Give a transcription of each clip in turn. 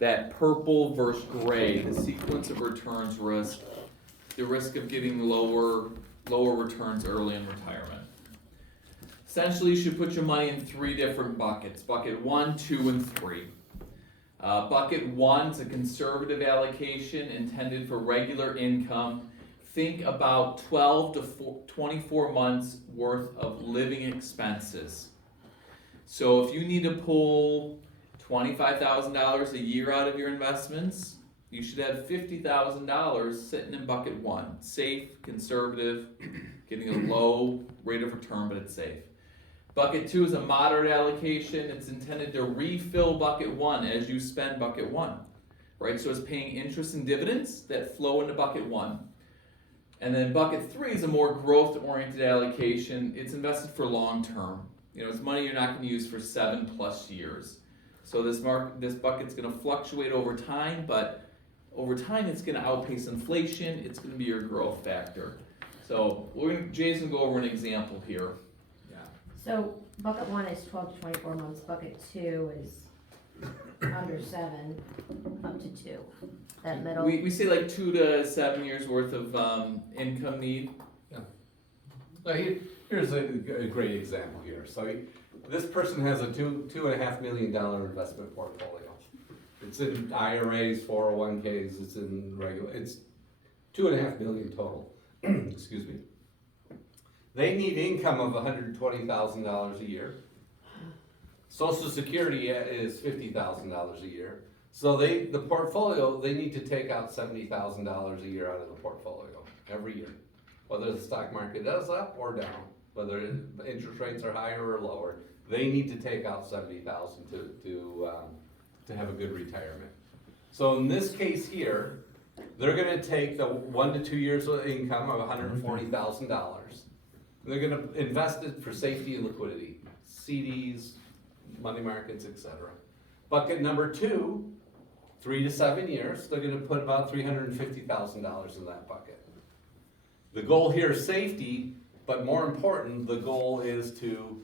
that purple versus gray, the sequence of returns risk, the risk of getting lower returns early in retirement. Essentially, you should put your money in three different buckets: bucket 1, 2, and 3. Bucket 1 is a conservative allocation intended for regular income. Think about 12 to 24 months worth of living expenses. So if you need to pull $25,000 a year out of your investments, you should have $50,000 sitting in bucket 1. Safe, conservative, getting a low rate of return, but it's safe. Bucket 2 is a moderate allocation. It's intended to refill bucket 1 as you spend bucket 1, right? So it's paying interest and dividends that flow into bucket 1. And then bucket 3 is a more growth-oriented allocation. It's invested for long term. It's money you're not going to use for 7+ years. So this bucket's going to fluctuate over time, but over time it's going to outpace inflation. It's going to be your growth factor. So Jason will go over an example here. So bucket 1 is 12 to 24 months, bucket 2 is under 7, up to 2. That middle. We say like 2 to 7 years worth of income need. Yeah. Now here's a great example here. So this person has a $2.5 million investment portfolio. It's in IRAs, 401ks, it's $2.5 million total. Excuse me. They need income of $120,000 a year. Social Security is $50,000 a year. So the portfolio, they need to take out $70,000 a year out of the portfolio every year. Whether the stock market is up or down, whether interest rates are higher or lower, they need to take out $70,000 to have a good retirement. So in this case here, they're going to take the 1 to 2 years of income of $140,000. They're going to invest it for safety and liquidity, CDs, money markets, etc. Bucket number 2, 3 to 7 years, they're going to put about $350,000 in that bucket. The goal here is safety, but more important, the goal is to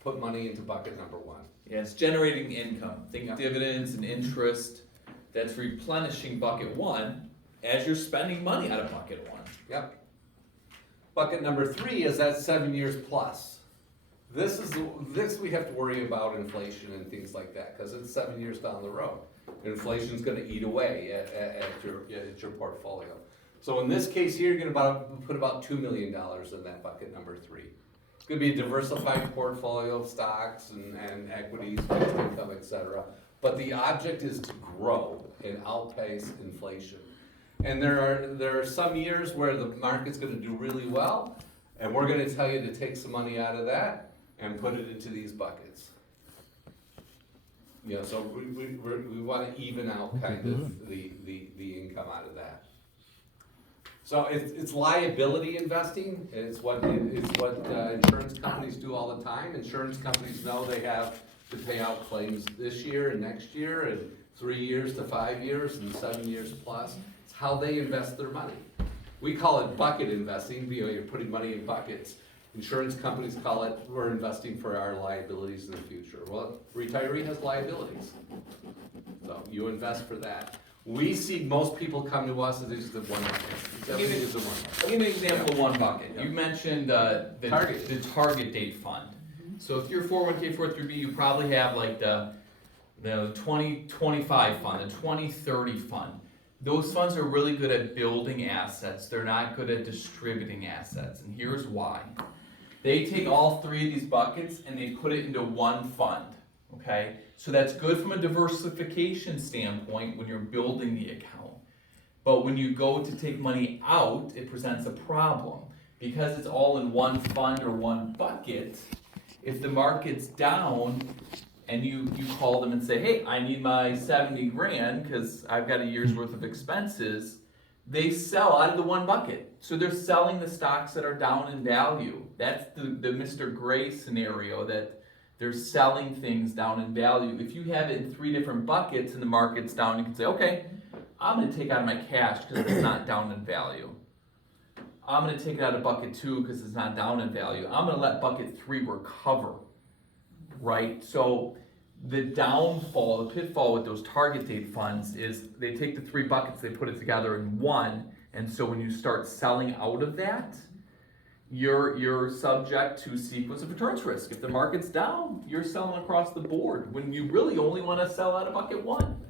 put money into bucket number 1. Yeah, it's generating income. Think dividends and interest that's replenishing bucket 1 as you're spending money out of bucket 1. Yep. Bucket number 3 is that 7 years plus. This we have to worry about inflation and things like that because it's 7 years down the road. Inflation's going to eat away at your portfolio. So in this case here, you're going to put about $2 million in that bucket number 3. It's going to be a diversified portfolio of stocks and equities, fixed income, etc. But the object is to grow and outpace inflation. And there are some years where the market's going to do really well, and we're going to tell you to take some money out of that and put it into these buckets. So we want to even out kind of the income out of that. So it's liability investing. It's what insurance companies do all the time. Insurance companies know they have to pay out claims this year and next year and 3 years to 5 years and 7 years plus. It's how they invest their money. We call it bucket investing. You're putting money in buckets. Insurance companies call it, we're investing for our liabilities in the future. Well, retiree has liabilities. So you invest for that. We see most people come to us as just the one bucket. I'll give you an example of one bucket. You mentioned the target date fund. So if you're 401k, 403b, you probably have like the 2025 fund, the 2030 fund. Those funds are really good at building assets. They're not good at distributing assets. And here's why. They take all 3 of these buckets and they put it into one fund. Okay? So that's good from a diversification standpoint when you're building the account. But when you go to take money out, it presents a problem. Because it's all in one fund or one bucket, if the market's down and you call them and say, hey, I need my 70 grand because I've got a year's worth of expenses, they sell out of the one bucket. So they're selling the stocks that are down in value. That's the Mr. Gray scenario, that they're selling things down in value. If you have it in 3 different buckets and the market's down, you can say, okay, I'm going to take out of my cash because it's not down in value. I'm going to take it out of bucket 2 because it's not down in value. I'm going to let bucket 3 recover, right? So The downfall, the pitfall with those target date funds is they take the three buckets, they put it together in one, and so when you start selling out of that, you're subject to sequence of returns risk. If the market's down, you're selling across the board, when you really only wanna sell out of bucket one.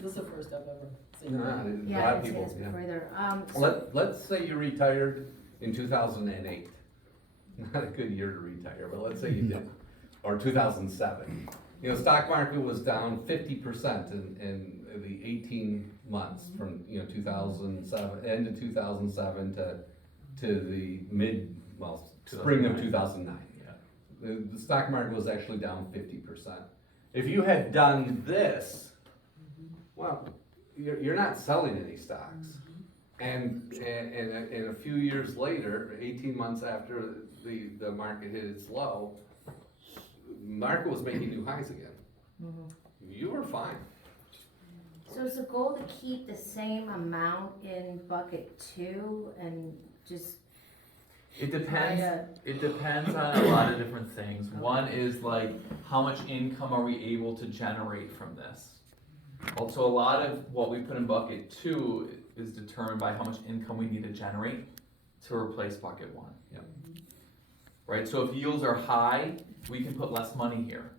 This is the first I've ever seen. Nah, a Yeah, lot I of didn't see people, this yeah. before either. Let's say you retired in 2008. Not a good year to retire, but let's say you did. Or 2007. You know, stock market was down 50% in the 18 months from, 2007, end of 2007 to the spring of 2009. Yeah. The stock market was actually down 50%. If you had done this, well, you're not selling any stocks. And a few years later, 18 months after the market hit its low, market was making new highs again. You were fine. So is the goal to keep the same amount in bucket two and just It try depends, to, it depends on a lot of different things. One is like, how much income are we able to generate from this? Also, a lot of what we put in bucket two is determined by how much income we need to generate to replace bucket one. Yep. Right, so if yields are high, we can put less money here.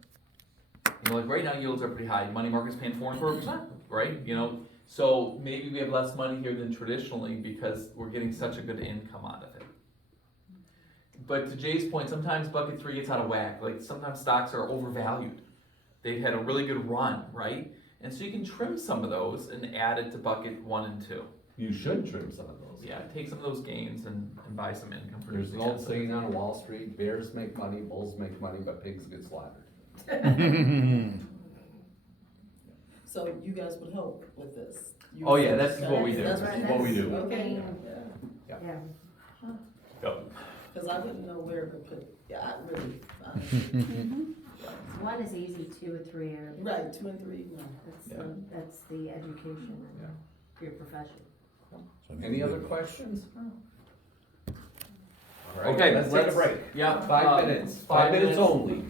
Like right now yields are pretty high, money market's paying 4.25%, right? So maybe we have less money here than traditionally because we're getting such a good income out of it. But to Jay's point, sometimes bucket three gets out of whack, like sometimes stocks are overvalued. They've had a really good run, right? And so you can trim some of those and add it to bucket one and two. You should trim some of those. Yeah, take some of those gains and buy some income There's producing an old assets. saying on Wall Street, bears make money, bulls make money, but pigs get slaughtered. So you guys would help with this? Oh yeah, that's what we do. That's what we do. Okay, Yeah. yeah. because I wouldn't know where to put, I really, One is easy, 2 or 3 are, right, 2 and 3, no. that's the education Yeah. for your profession. Any other questions? All right, Okay, let's take a let's- break. Yeah. 5 minutes, 5 minutes only.